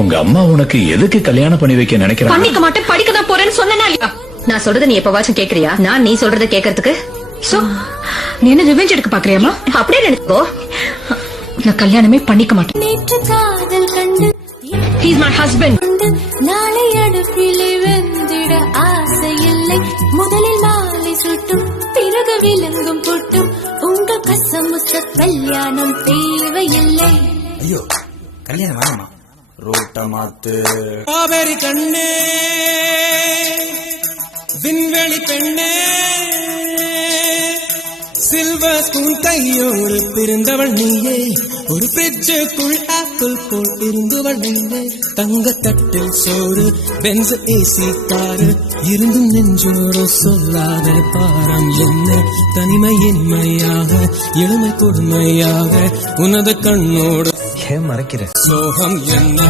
உங்க அம்மா உனக்கு எதுக்கு கல்யாணம் பண்ணி வைக்க நினைக்கிறாங்க? பண்ணிக்க மாட்டேன், படிக்க தான் போறேன்னு சொன்னேனா இல்லையா? நான் சொல்றத நீ எப்பவாச்சும் கேக்குறியா? நான் நீ சொல்றத கேக்குறதுக்கு சோ நீ என்ன ரிவெஞ்ச் எடுக்க பாக்குறியாமா? அப்படியே நினைக்கோ. நான் கல்யாணமே பண்ணிக்க மாட்டேன். நேற்று காதல் கண்டு He is my husband. நாளை அடுப்பிலே வெந்திட ஆசை இல்லை. முதலில் மாலை சுட்டும் பிறகு விலங்கும் புட்டும் உங்கள் கசமுச கல்யாணம் தேவையில்லை. ஐயோ கல்யாணம் வேணாமா? ரோட்ட மாத்து. காவேரி கண்ணே, விண்வெளி பெண்ணே, சில்வர் ஸ்பூன் கையோடு பிறந்தவள் நீயே. ஒரு பிரிட்ஜுக்குள் ஆப்பிள் போல் இருந்தவள் நீயே. தங்கத்தட்டில் சோறு, பென்ஸ் ஏசி காரு, இருந்தும் நெஞ்சோடு சொல்லாத பாரம் என்ன? தனிமையின்மையாக எளிமை கொடுமையாக உனது கண்ணோடு ஏன் மறைக்கிற? சோகம் என்ன?